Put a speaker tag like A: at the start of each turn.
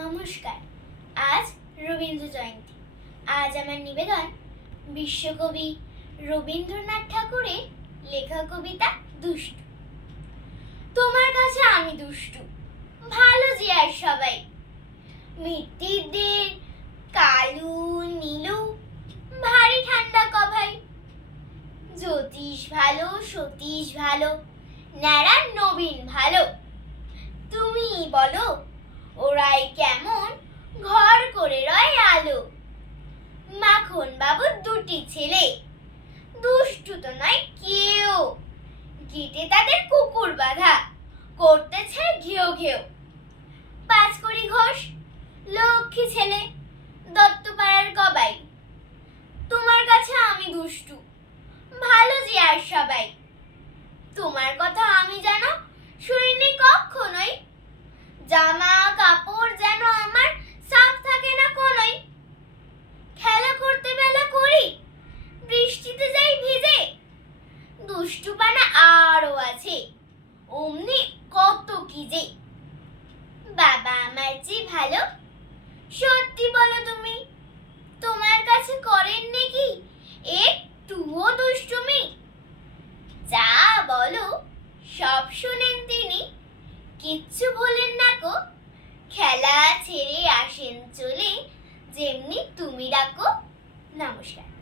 A: নমস্কার। আজ রবীন্দ্র জয়ন্তী। আজ আমার নিবেদন বিশ্বকবি রবীন্দ্রনাথ ঠাকুরের লেখা কবিতা দুষ্টু। তোমার কাছে আমি দুষ্টু, ভালো আর সবাই। মিত্তিরদের কালু নীলু, ভারী ঠান্ডা কভাই। জ্যোতিষ ভালো, সতীশ ভালো ন্যাড়া নবীন ভালো। মাখন বাবুর দুটি ছেলে। দুষ্টু তো নয়, কেউ। গিটে তাদের কুকুর বাঁধা করতেছে ঘেউ ঘেউ। পাঁচকড়ি ঘোষ, লক্ষ্মী ছেলে, দত্তপাড়ার কবাই। তোমার কাছে আমি দুষ্টু, ভালো যে আর সবাই। তোমার কথা আমি জানো, শুনিনি কখনোই বৃষ্টিতে যাই ভিজে। দুষ্টুপানা আরও আছে। অমনি কত কি যে। বাবা আমার যে ভালো। সত্যি বলো তুমি, তোমার কাছে করেন নাকি? একটুও দুষ্টুমি। যা বলো, সব শুনেন তিনি। কিচ্ছু বলেন না গো। খেলা ছেড়ে আসেন চলে, যেমনি তুমি ডাকো। নমস্কার।